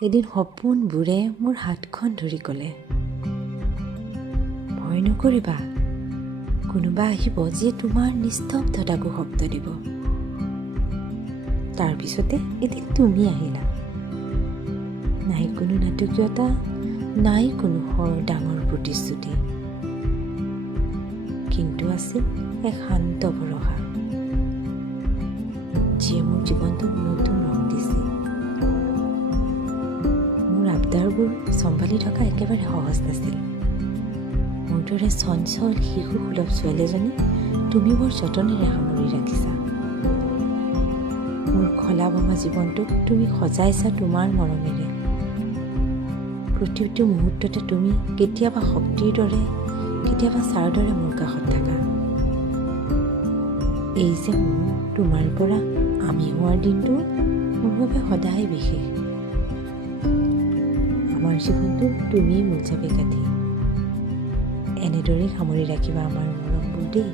এদিন সপোনবোৰে মোৰ হাতখন ধৰি ক'লে, ভয় নকৰিবা, কোনোবা আহিব যিয়ে তোমাৰ নিস্তব্ধতাকো শব্দ দিব। তাৰপিছতে এদিন তুমি আহিলা। নাই কোনো নাটকীয়তা, নাই কোনো ডাঙৰ প্ৰতিশ্ৰুতি, কিন্তু আছিল এক শান্ত ভৰসা, যিয়ে মোৰ জীৱনটোক নতুন ৰং দিছিল। মোৰ আবদাৰবোৰ চম্ভালি থকা একেবাৰে সহজ নাছিল। মোৰ দৰে চঞ্চল শিশু সুলভ ছোৱালীজনী তুমি বৰ যতনেৰে সামৰি ৰাখিছা। মোৰ খলা বমা জীৱনটোক তুমি সজাইছা তোমাৰ মৰমেৰে। প্ৰতিটো মুহূৰ্ততে তুমি কেতিয়াবা শক্তিৰ দৰে, কেতিয়াবা ছাৰ দৰে মোৰ কাষত থাকা। এই যে মোৰ তোমাৰ পৰা আমি হোৱাৰ দিনটো মোৰ বাবে সদায় বিশেষ। আমাৰ জীৱনটো তুমি মূল চাবি কাঠি। এনেদৰেই সামৰি ৰাখিবা আমাৰ মৰমবোৰ দেই।